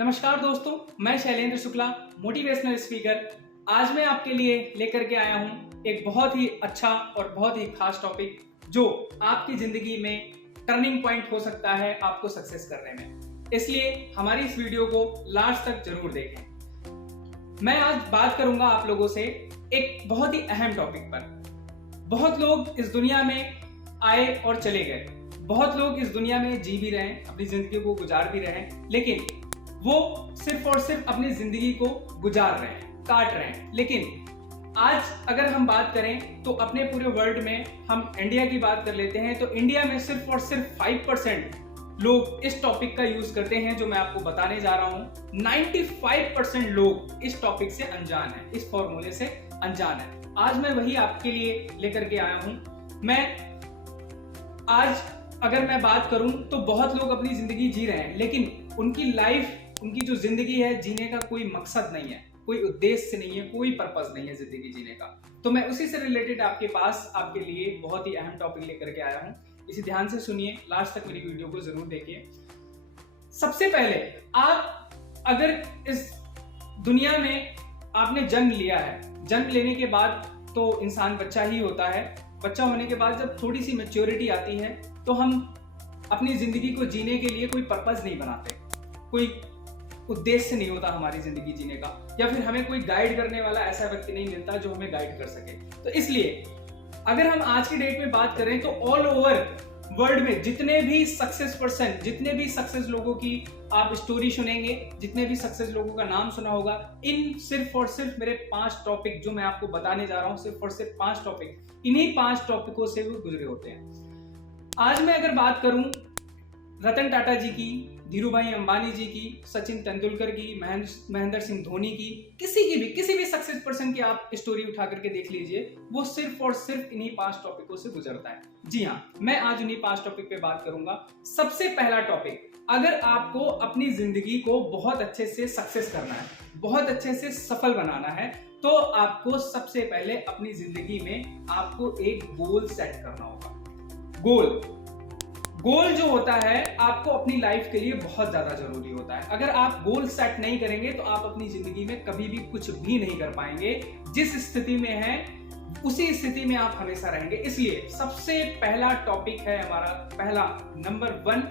नमस्कार दोस्तों, मैं शैलेंद्र शुक्ला, मोटिवेशनल स्पीकर। आज मैं आपके लिए लेकर के आया हूं एक बहुत ही अच्छा और बहुत ही खास टॉपिक जो आपकी जिंदगी में टर्निंग पॉइंट हो सकता है आपको सक्सेस करने में। इसलिए हमारी इस वीडियो को लास्ट तक जरूर देखें। मैं आज बात करूंगा आप लोगों से एक बहुत ही अहम टॉपिक पर। बहुत लोग इस दुनिया में आए और चले गए, बहुत लोग इस दुनिया में जी भी रहे हैं, अपनी जिंदगी को गुजार भी रहे हैं, लेकिन वो सिर्फ और सिर्फ अपनी जिंदगी को गुजार रहे हैं, काट रहे हैं। लेकिन आज अगर हम बात करें तो अपने पूरे वर्ल्ड में हम इंडिया की बात कर लेते हैं तो इंडिया में सिर्फ और सिर्फ 5% लोग इस टॉपिक का यूज करते हैं जो मैं आपको बताने जा रहा हूं। 95% लोग इस टॉपिक से अनजान है, इस फॉर्मूले से अनजान है। आज मैं वही आपके लिए लेकर के आया हूं। आज अगर मैं बात करूं तो बहुत लोग अपनी जिंदगी जी रहे हैं, लेकिन उनकी लाइफ, उनकी जो जिंदगी है, जीने का कोई मकसद नहीं है, कोई उद्देश्य नहीं है, कोई पर्पस नहीं है जिंदगी जीने का। तो मैं उसी से रिलेटेड आपके लिए बहुत ही अहम टॉपिक लेकर के आया हूं। इसे ध्यान से सुनिए, लास्ट तक मेरी वीडियो को जरूर देखिए। सबसे पहले आप अगर इस दुनिया में आपने जन्म लिया है, जन्म लेने के बाद तो इंसान बच्चा ही होता है। बच्चा होने के बाद जब थोड़ी सी मैच्योरिटी आती है तो हम अपनी जिंदगी को जीने के लिए कोई पर्पस नहीं बनाते, कोई उद्देश्य नहीं होता हमारी जिंदगी जीने का, या फिर हमें कोई गाइड करने वाला ऐसा व्यक्ति नहीं मिलता जो हमें गाइड कर सके। तो इसलिए अगर हम आज की डेट में बात करें तो ऑल ओवर वर्ल्ड में जितने भी सक्सेस पर्सन, जितने भी सक्सेस लोगों की आप स्टोरी सुनेंगे, जितने भी सक्सेस लोगों का नाम सुना होगा, इन सिर्फ और सिर्फ मेरे 5 टॉपिक जो मैं आपको बताने जा रहा हूं, सिर्फ और सिर्फ 5 टॉपिक, इन्हीं 5 टॉपिकों से वो गुजरे होते हैं। आज मैं अगर बात करूं रतन टाटा जी की, धीरूभाई अंबानी जी की, सचिन तेंदुलकर की, महेंद्र सिंह धोनी की, किसी भी सक्सेस पर्सन की आप स्टोरी उठा करके देख लीजिए, वो सिर्फ और सिर्फ इन्हीं 5 टॉपिकों से गुजरता है। जी हाँ, मैं आज इन्हीं 5 टॉपिक पे बात करूंगा। सबसे पहला टॉपिक, अगर आपको अपनी जिंदगी को बहुत अच्छे से सक्सेस करना है, बहुत अच्छे से सफल बनाना है, तो आपको सबसे पहले अपनी जिंदगी में आपको एक गोल सेट करना होगा। गोल जो होता है आपको अपनी लाइफ के लिए बहुत ज्यादा जरूरी होता है। अगर आप गोल सेट नहीं करेंगे तो आप अपनी जिंदगी में कभी भी कुछ भी नहीं कर पाएंगे। जिस स्थिति में हैं उसी स्थिति में आप हमेशा रहेंगे। इसलिए सबसे पहला टॉपिक है हमारा, पहला नंबर 1,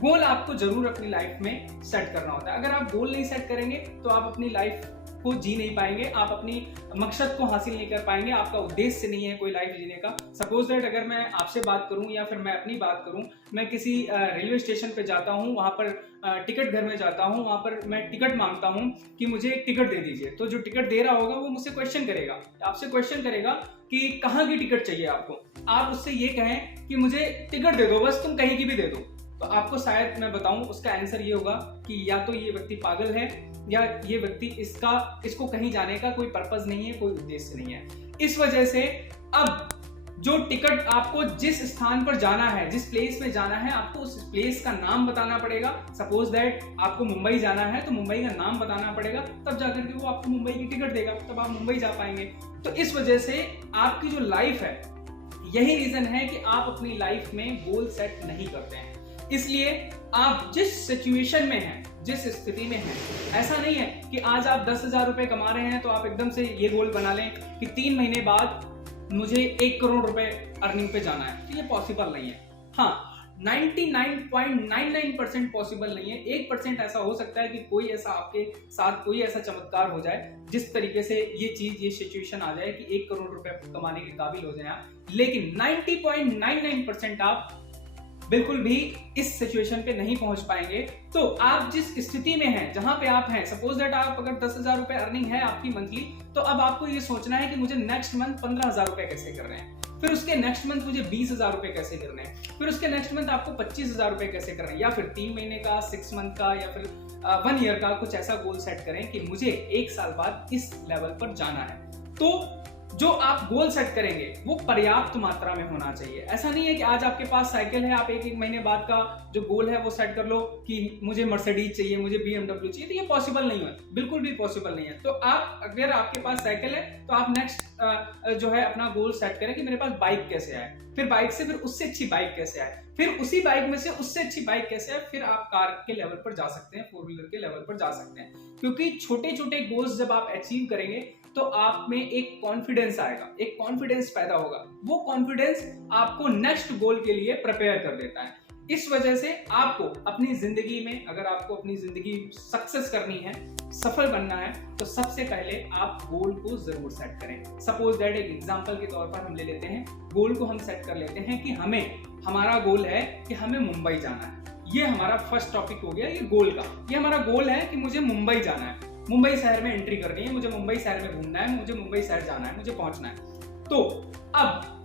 गोल आपको जरूर अपनी लाइफ में सेट करना होता है। अगर आप गोल नहीं सेट करेंगे तो आप अपनी लाइफ को जी नहीं पाएंगे, आप अपनी मकसद को हासिल नहीं कर पाएंगे, आपका उद्देश्य नहीं है कोई लाइफ जीने का। सपोज दैट अगर मैं आपसे बात करूं या फिर मैं अपनी बात करूं, मैं किसी रेलवे स्टेशन पे जाता हूं, वहां पर टिकट घर में जाता हूं, वहां पर मैं टिकट मांगता हूं कि मुझे एक टिकट दे दीजिए। तो जो टिकट दे रहा होगा वो मुझसे क्वेश्चन करेगा, आपसे क्वेश्चन करेगा कि कहाँ की टिकट चाहिए आपको। आप उससे ये कहें कि मुझे टिकट दे दो, बस तुम कहीं की भी दे दो, तो आपको शायद मैं बताऊं उसका आंसर ये होगा कि या तो ये व्यक्ति पागल है या ये व्यक्ति इसको कहीं जाने का कोई पर्पस नहीं है, कोई उद्देश्य नहीं है। इस वजह से अब जो टिकट आपको जिस स्थान पर जाना है, जिस प्लेस में जाना है, आपको उस प्लेस का नाम बताना पड़ेगा। सपोज दैट आपको मुंबई जाना है तो मुंबई का नाम बताना पड़ेगा, तब जाकर के वो आपको मुंबई की टिकट देगा, तब आप मुंबई जा पाएंगे। तो इस वजह से आपकी जो लाइफ है, यही रीजन है कि आप अपनी लाइफ में गोल सेट नहीं करते हैं। इसलिए आप जिस सिचुएशन में हैं, जिस स्थिति में हैं, ऐसा नहीं है कि आज आप 10,000 रुपए कमा रहे हैं तो आप एकदम से ये गोल बना लें कि 3 महीने बाद मुझे 1 करोड़ रुपए अर्निंग पे जाना है। तो ये पॉसिबल नहीं है। हाँ, 99.99% पॉसिबल नहीं है। 1% ऐसा हो सकता है कि कोई ऐसा आपके साथ कोई ऐसा चमत्कार हो जाए जिस तरीके से ये सिचुएशन आ जाए कि 1 करोड़ रुपए कमाने के काबिल हो जाए आप। लेकिन 90.99% आप बिल्कुल भी इस सिचुएशन पे नहीं पहुंच पाएंगे। तो आप जिस स्थिति में हैं, जहां पे आप हैं, सपोज दैट आप अगर 10,000 रुपए अर्निंग है आपकी मंथली, तो अब आपको ये सोचना है कि मुझे नेक्स्ट मंथ 15,000 रुपए कैसे करने हैं, फिर उसके नेक्स्ट मंथ मुझे 20,000 रुपए कैसे करने हैं, फिर उसके नेक्स्ट मंथ आपको 25,000 रुपए कैसे करने हैं, या फिर 3 महीने का, 6 मंथ का, या फिर 1 ईयर का कुछ ऐसा गोल सेट करें कि मुझे 1 साल बाद इस लेवल पर जाना है। तो जो आप गोल सेट करेंगे वो पर्याप्त मात्रा में होना चाहिए। ऐसा नहीं है कि आज आपके पास साइकिल है, आप एक महीने बाद का जो गोल है वो सेट कर लो कि मुझे मर्सिडीज चाहिए, मुझे BMW चाहिए। तो ये पॉसिबल नहीं है, बिल्कुल भी पॉसिबल नहीं है। तो आप अगर आपके पास साइकिल है तो आप नेक्स्ट जो है अपना गोल सेट करें कि मेरे पास बाइक कैसे आए, फिर बाइक से फिर उससे अच्छी बाइक कैसे आए, फिर उसी बाइक में से उससे अच्छी बाइक कैसे है, फिर आप कार के लेवल पर जा सकते हैं, 4 व्हीलर के लेवल पर जा सकते हैं। क्योंकि छोटे छोटे गोल्स जब आप अचीव करेंगे तो आप में एक कॉन्फिडेंस आएगा, एक कॉन्फिडेंस पैदा होगा। वो कॉन्फिडेंस आपको नेक्स्ट गोल के लिए प्रिपेयर कर देता है। इस वजह से आपको अपनी जिंदगी में, अगर आपको अपनी जिंदगी सक्सेस करनी है, सफल बनना है, तो सबसे पहले आप गोल को जरूर सेट करें। सपोज दैट एक एग्जांपल के तौर पर हम ले लेते हैं, गोल को हम सेट कर लेते हैं कि हमारा गोल है कि हमें मुंबई जाना है। ये हमारा फर्स्ट टॉपिक हो गया, ये गोल का। ये हमारा गोल है कि मुझे मुंबई जाना है, मुंबई शहर में एंट्री करनी है, मुझे मुंबई शहर में घूमना है, मुझे मुंबई शहर जाना है, मुझे पहुंचना है। तो अब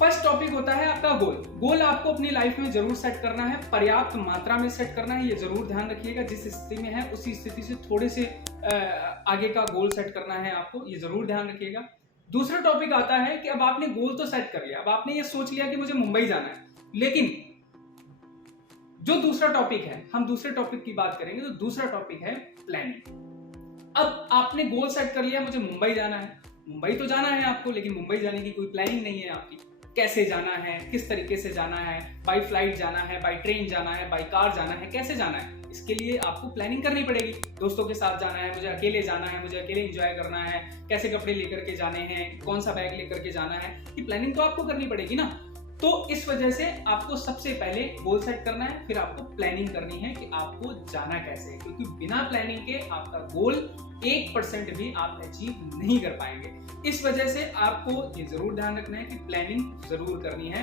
फर्स्ट टॉपिक होता है आपका गोल। गोल आपको अपनी लाइफ में जरूर सेट करना है, पर्याप्त मात्रा में सेट करना है, ये जरूर ध्यान रखिएगा। जिस स्थिति में है उसी स्थिति से थोड़े से आगे का गोल सेट करना है आपको, ये जरूर ध्यान रखिएगा। दूसरा टॉपिक आता है कि अब आपने गोल तो सेट कर लिया, अब आपने ये सोच लिया कि मुझे मुंबई जाना है, लेकिन जो दूसरा टॉपिक है, हम दूसरे टॉपिक की बात करेंगे, तो दूसरा टॉपिक है प्लानिंग। अब आपने गोल सेट कर लिया, मुझे मुंबई जाना है, मुंबई तो जाना है आपको, लेकिन मुंबई जाने की कोई प्लानिंग नहीं है आपकी। कैसे जाना है, किस तरीके से जाना है, बाय फ्लाइट जाना है, बाय ट्रेन जाना है, बाय कार जाना है, कैसे जाना है, इसके लिए आपको प्लानिंग करनी पड़ेगी। दोस्तों के साथ जाना है, मुझे अकेले जाना है, मुझे अकेले एंजॉय करना है, कैसे कपड़े लेकर के जाने हैं, कौन सा बैग लेकर के जाना है, ये प्लानिंग तो आपको करनी पड़ेगी ना। तो इस वजह से आपको सबसे पहले गोल सेट करना है, फिर आपको प्लानिंग करनी है कि आपको जाना कैसे है, क्योंकि बिना प्लानिंग के आपका गोल 1% भी आप अचीव नहीं कर पाएंगे। इस वजह से आपको ये जरूर ध्यान रखना है कि प्लानिंग जरूर करनी है,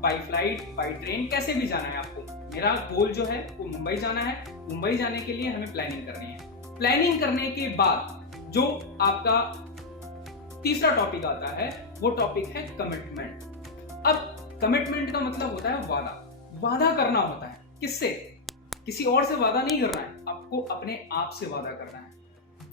बाय फ्लाइट, बाय ट्रेन, कैसे भी जाना है आपको। मेरा गोल जो है वो मुंबई जाना है, मुंबई जाने के लिए हमें प्लानिंग करनी है। प्लानिंग करने के बाद जो आपका तीसरा टॉपिक आता है, वो टॉपिक है कमिटमेंट। अब कमिटमेंट का मतलब होता है वादा करना होता है। किससे? किसी और से वादा नहीं करना है, आपको अपने आप से वादा करना है।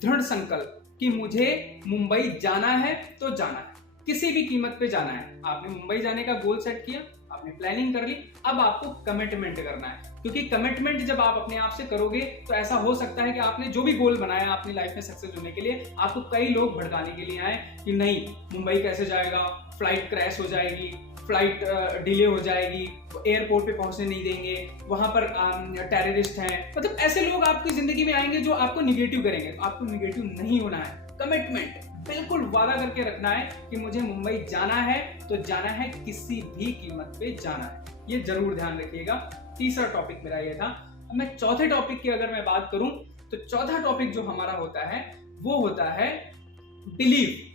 दृढ़ संकल्प कि मुझे मुंबई जाना है तो जाना है, किसी भी कीमत पे जाना है। आपने मुंबई जाने का गोल सेट किया, आपने प्लानिंग कर ली, अब आपको कमिटमेंट करना है। क्योंकि कमिटमेंट जब आप अपने आप से करोगे तो ऐसा हो सकता है कि आपने जो भी गोल बनाया अपनी लाइफ में सक्सेस होने के लिए, आपको कई लोग भड़काने के लिए आए कि नहीं मुंबई कैसे जाएगा, फ्लाइट क्रैश हो जाएगी, फ्लाइट डिले हो जाएगी, एयरपोर्ट पे पहुंचने नहीं देंगे, वहां पर टेररिस्ट हैं। मतलब ऐसे लोग आपकी जिंदगी में आएंगे जो आपको निगेटिव करेंगे। आपको निगेटिव नहीं होना है। कमिटमेंट बिल्कुल वादा करके रखना है कि मुझे मुंबई जाना है तो जाना है, किसी भी कीमत पे जाना है। ये जरूर ध्यान रखिएगा। तीसरा टॉपिक मेरा ये था। अब मैं चौथे टॉपिक की अगर मैं बात करूं तो चौथा टॉपिक जो हमारा होता है वो होता है बिलीव।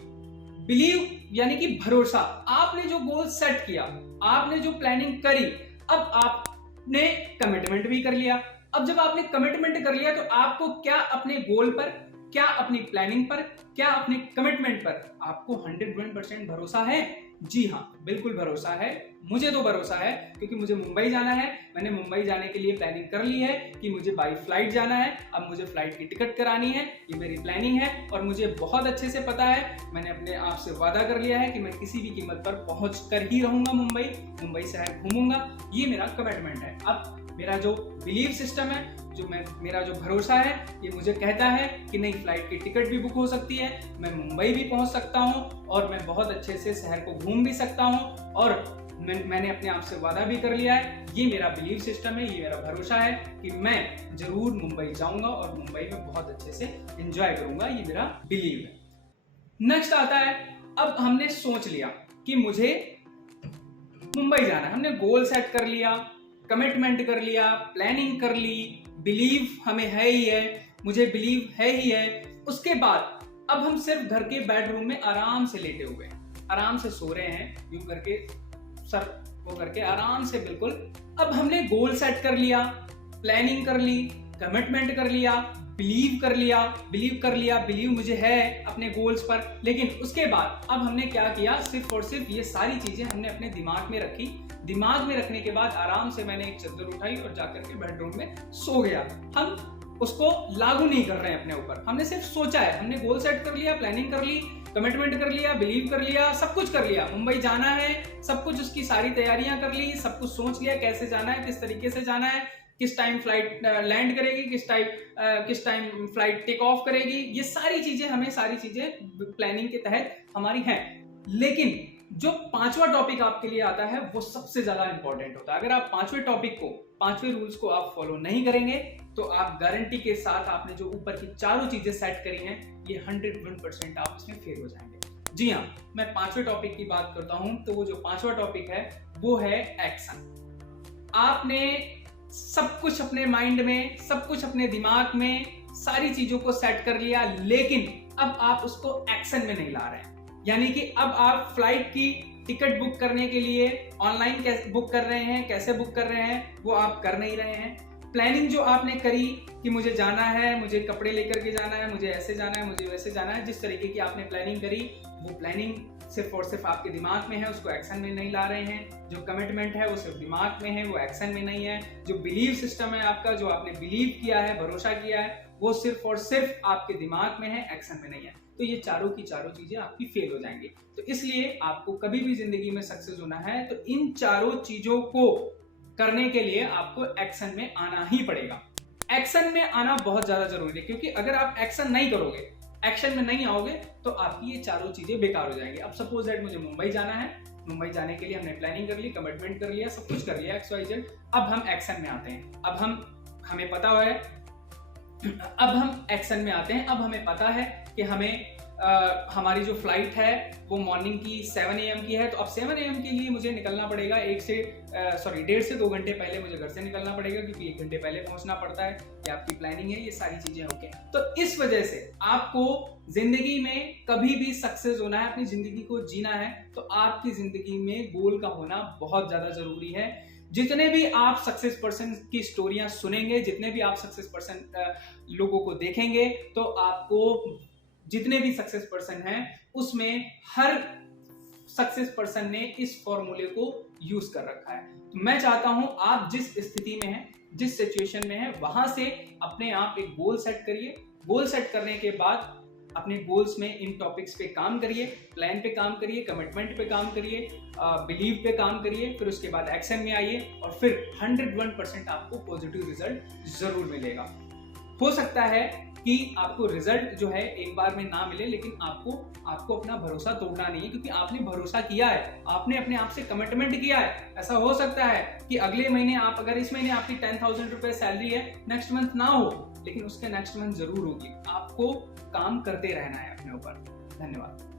बिलीव यानी कि भरोसा। आपने जो गोल सेट किया, आपने जो प्लानिंग करी, अब आपने कमिटमेंट भी कर लिया। अब जब आपने कमिटमेंट कर लिया तो आपको क्या अपने गोल पर, क्या अपनी प्लानिंग पर, क्या अपने कमिटमेंट पर आपको 101% भरोसा है? जी हाँ, बिल्कुल भरोसा है। मुझे तो भरोसा है क्योंकि मुझे मुंबई जाना है। मैंने मुंबई जाने के लिए प्लानिंग कर ली है कि मुझे बाय फ्लाइट जाना है। अब मुझे फ्लाइट की टिकट करानी है, ये मेरी प्लानिंग है और मुझे बहुत अच्छे से पता है, मैंने अपने आप से वादा कर लिया है कि मैं किसी भी कीमत पर पहुंच कर ही रहूंगा मुंबई शहर घूमूंगा। ये मेरा कमिटमेंट है। अब मेरा जो बिलीव सिस्टम है, मेरा जो भरोसा है, ये मुझे कहता है कि नहीं, फ्लाइट की टिकट भी बुक हो सकती है, मैं मुंबई भी पहुंच सकता हूं और मैं बहुत अच्छे से शहर को घूम भी सकता हूं और मैंने अपने आप से वादा भी कर लिया है। ये मेरा बिलीव सिस्टम है, ये मेरा भरोसा है कि मैं जरूर मुंबई जाऊंगा और मुंबई में बहुत अच्छे से एंजॉय करूंगा। ये मेरा बिलीव है। नेक्स्ट आता है, अब हमने सोच लिया कि मुझे मुंबई जाना है, हमने गोल सेट कर लिया, कमिटमेंट कर लिया, प्लानिंग कर ली, बिलीव हमें है ही है, मुझे बिलीव है ही है। उसके बाद अब हम सिर्फ घर के बेडरूम में आराम से लेटे हुए हैं, आराम से सो रहे हैं, यूं करके सर वो करके आराम से बिल्कुल। अब हमने गोल सेट कर लिया, प्लानिंग कर ली, कमिटमेंट कर लिया, बिलीव कर लिया, बिलीव मुझे है अपने गोल्स पर। लेकिन उसके बाद अब हमने क्या किया, सिर्फ और सिर्फ ये सारी चीजें हमने अपने दिमाग में रखी। दिमाग में रखने के बाद आराम से मैंने एक चादर उठाई और जाकर के बेडरूम में सो गया। हम उसको लागू नहीं कर रहे हैं अपने ऊपर, हमने सिर्फ सोचा है। हमने गोल सेट कर लिया, प्लानिंग कर ली, कमिटमेंट कर लिया, बिलीव कर लिया, सब कुछ कर लिया। मुंबई जाना है, सब कुछ, उसकी सारी तैयारियां कर ली, सब कुछ सोच लिया, कैसे जाना है, किस तरीके से जाना है, किस टाइम फ्लाइट लैंड करेगी, किस टाइम फ्लाइट टेक ऑफ करेगी। ये सारी चीजें प्लानिंग के तहत हमारी हैं। लेकिन जो पांचवा टॉपिक आपके लिए आता है वो सबसे ज्यादा इंपॉर्टेंट होता है। अगर आप पांचवें टॉपिक को, पांचवें रूल्स को आप फॉलो नहीं करेंगे तो आप गारंटी के साथ आपने जो ऊपर की चारों चीजें सेट करी हैं ये 101% आप इसमें फेल हो जाएंगे। जी हाँ, मैं पांचवें टॉपिक की बात करता हूं तो वो जो पांचवा टॉपिक है वो है एक्शन। आपने सब कुछ अपने माइंड में, सब कुछ अपने दिमाग में, सारी चीजों को सेट कर लिया, लेकिन अब आप उसको एक्शन में नहीं ला रहे हैं। यानी कि अब आप फ्लाइट की टिकट बुक करने के लिए ऑनलाइन कैसे बुक कर रहे हैं, कैसे बुक कर रहे हैं, वो आप कर नहीं रहे हैं। प्लानिंग जो आपने करी कि मुझे जाना है, मुझे कपड़े लेकर के जाना है, मुझे ऐसे जाना है, मुझे वैसे जाना है, जिस तरीके की आपने प्लानिंग करी वो प्लानिंग सिर्फ और सिर्फ आपके दिमाग में है, उसको एक्शन में नहीं ला रहे हैं। जो कमिटमेंट है वो सिर्फ दिमाग में है, वो एक्शन में नहीं है। जो बिलीव सिस्टम है आपका, जो आपने बिलीव किया है, भरोसा किया है, वो सिर्फ और सिर्फ आपके दिमाग में है, एक्शन में नहीं है। तो ये चारों की चारों चीजें आपकी फेल हो जाएंगी। तो इसलिए आपको कभी भी जिंदगी में सक्सेस होना है तो इन चारों चीजों को करने के लिए आपको एक्शन में आना ही पड़ेगा। एक्शन में आना बहुत ज्यादा जरूरी है, क्योंकि अगर आप एक्शन नहीं करोगे, एक्शन में नहीं आओगे तो आपकी ये चारों चीजें बेकार हो जाएंगी। अब सपोज दैट मुझे मुंबई जाना है, मुंबई जाने के लिए हमने प्लानिंग कर ली, कमिटमेंट कर लिया, सब कुछ कर लिया XYZ। अब हम एक्शन में आते हैं। हमें पता है, अब हम एक्शन में आते हैं। अब हमें पता है कि हमें हमारी जो फ्लाइट है वो मॉर्निंग की 7 AM की है। तो अब 7 AM के लिए मुझे निकलना पड़ेगा 1.5 से 2 घंटे पहले मुझे घर से निकलना पड़ेगा, क्योंकि 1 घंटे पहले पहुंचना पड़ता है। ये आपकी प्लानिंग है, ये सारी चीजें ओके। तो इस वजह से आपको जिंदगी में कभी भी सक्सेस होना है, अपनी जिंदगी को जीना है, तो आपकी जिंदगी में गोल का होना बहुत ज्यादा जरूरी है। जितने भी आप सक्सेस पर्सन की स्टोरियां सुनेंगे, जितने भी आप सक्सेस पर्सन लोगों को देखेंगे, तो आपको जितने भी सक्सेस पर्सन हैं उसमें हर सक्सेस पर्सन ने इस फॉर्मूले को यूज कर रखा है। तो मैं चाहता हूं आप जिस स्थिति में हैं, जिस सिचुएशन में हैं, वहां से अपने आप एक गोल सेट करिए। गोल सेट करने के बाद अपने गोल्स में इन टॉपिक्स पे काम करिए, प्लान पे काम करिए, कमिटमेंट पे काम करिए, बिलीव पे काम करिए, फिर उसके बाद एक्शन में आइए और फिर 101% आपको पॉजिटिव रिजल्ट जरूर मिलेगा। हो सकता है कि आपको रिजल्ट जो है एक बार में ना मिले, लेकिन आपको अपना भरोसा तोड़ना नहीं है, क्योंकि आपने भरोसा किया है, आपने अपने आप से कमिटमेंट किया है। ऐसा हो सकता है कि अगले महीने अगर इस महीने आपकी 10,000 रुपए सैलरी है, नेक्स्ट मंथ ना हो, लेकिन उसके नेक्स्ट मंथ जरूर होगी। आपको काम करते रहना है अपने ऊपर। धन्यवाद।